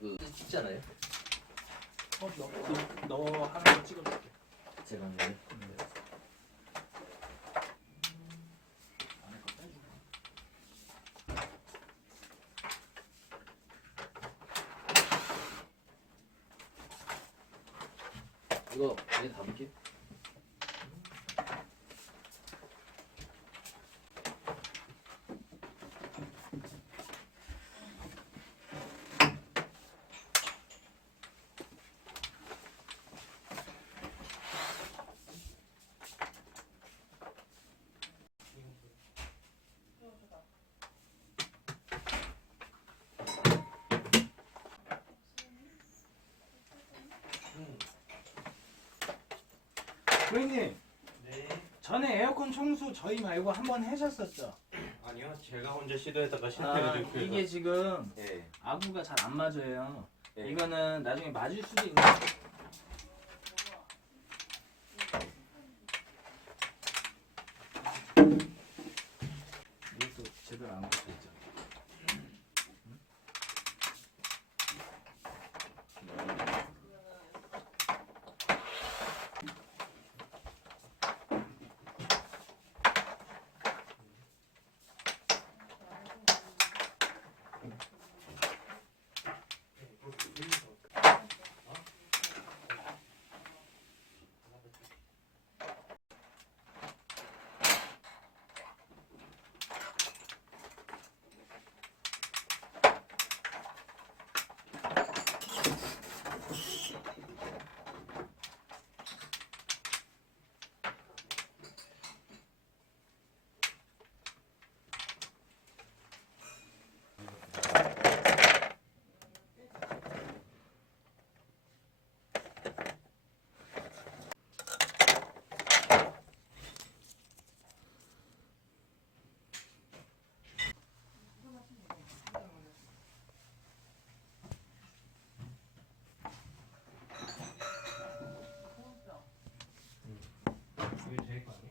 그 찍잖아요. 너 하는 거 찍어줄게. 제가 한 거요. 안에 거 빼주고. 이거 안에 담을게. 고객님, 네. 전에 에어컨 청소 저희 말고 한 번 하셨었죠? 아니요, 제가 혼자 시도했다가 실패해가지고. 이게 지금 네. 아구가 잘 안 맞아요. 네. 이거는 나중에 맞을 수도 있는. 이것도 제대로 안 붙어 있죠. 이게 제일 거 아니에요?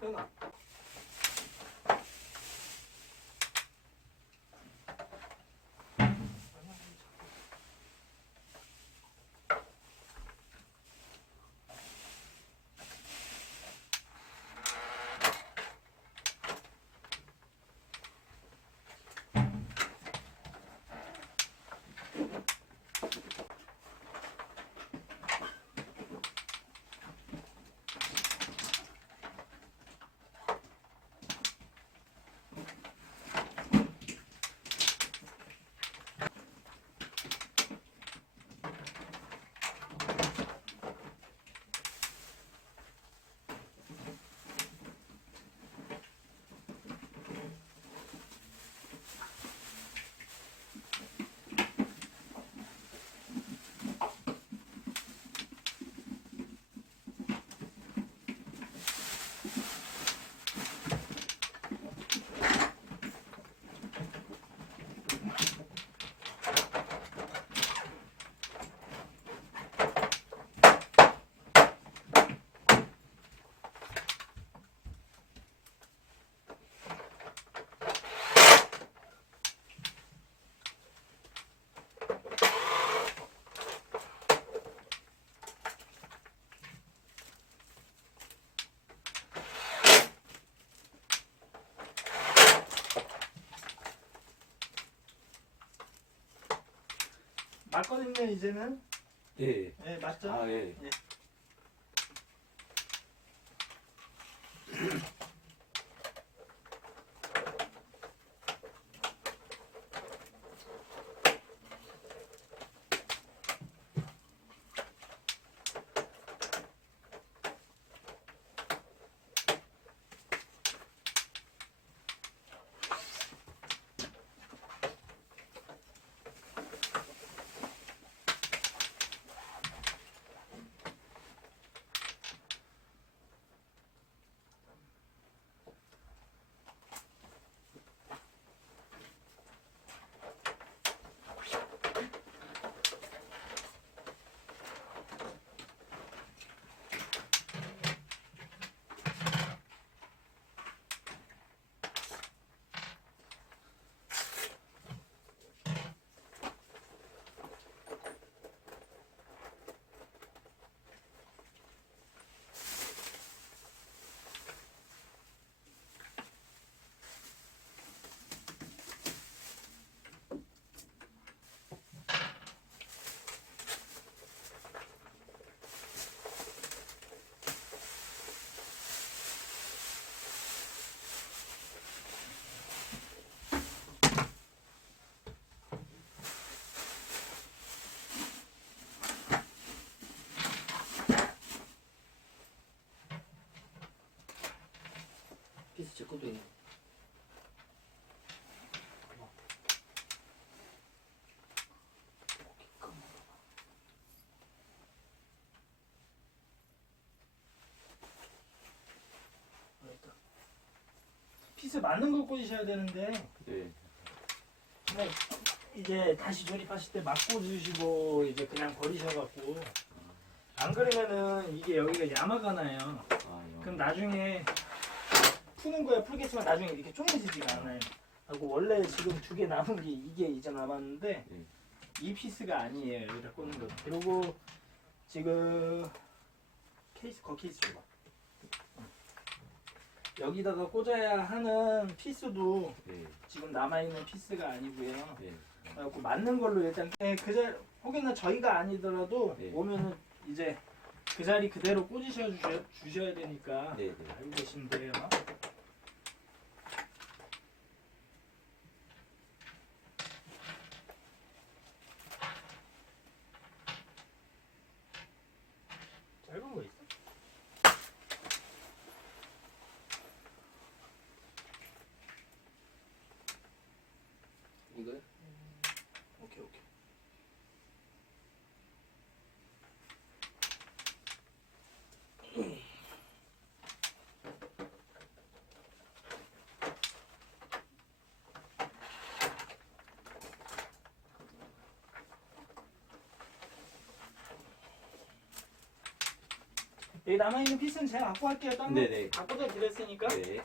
끊어. 맞거든요 이제는. 예. 네 맞죠? 아 예. 예. 피스 제 것도 있네. 피스 맞는 걸 꽂으셔야 되는데 예. 뭐 이제 다시 조립하실 때 막 꽂으시고 이제 그냥 버리셔갖고 안 그러면은 이게 여기가 야마가 나요. 아 예. 그럼 나중에 푸는 거야 풀겠지만 나중에 이렇게 쪼매지지가 않아요. 하고 원래 지금 두 개 남은 게 이게 이제 남았는데 이 피스가 아니에요. 여기다 꽂는 거. 그리고 지금 케이스 케이스 줘봐. 여기다가 꽂아야 하는 피스도 예. 지금 남아있는 피스가 아니고요. 예. 그래갖고 맞는 걸로 일단 혹여나 저희가 아니더라도 네. 오면은 이제 그 자리 그대로 주셔야 되니까 네. 네. 알고 계시면 돼요. 짧은 거 있어? 이거요? 오케이 오케이. 여기 남아있는 피스는 제가 갖고 갈게요. 딴 거 네네. 갖고도 드렸으니까. 네.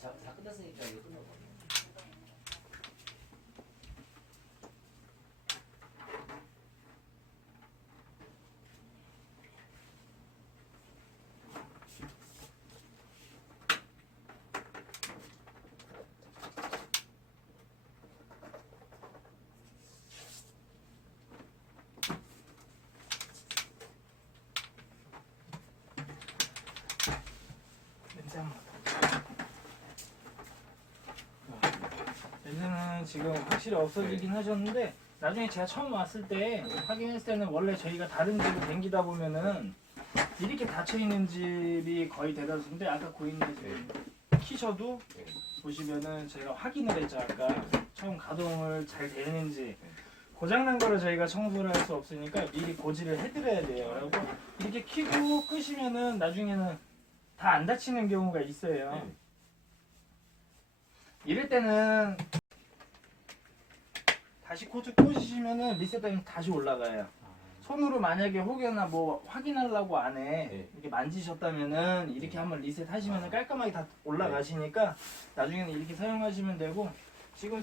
다 끝났으니까 이거 끝나고. 냄새 한번 냄새는 지금 확실히 없어지긴 하셨는데 나중에 제가 처음 왔을 때 확인했을 때는 원래 저희가 다른 집을 댕기다 보면은 이렇게 닫혀 있는 집이 거의 대다수인데 아까 고객님 키셔도 보시면은 제가 확인을 했죠. 아까 처음 가동을 잘 되는지 고장난 거를 저희가 청소를 할 수 없으니까 미리 고지를 해드려야 돼요. 그리고 이렇게 켜고 끄시면은 나중에는 다 안 다치는 경우가 있어요. 네. 이럴 때는 다시 코드 꽂으시면은 리셋되면 다시 올라가요. 손으로 만약에 혹여나 뭐 확인하려고 안에 네. 이렇게 만지셨다면은 이렇게 한번 리셋 하시면은 깔끔하게 다 올라가시니까 나중에는 이렇게 사용하시면 되고 지금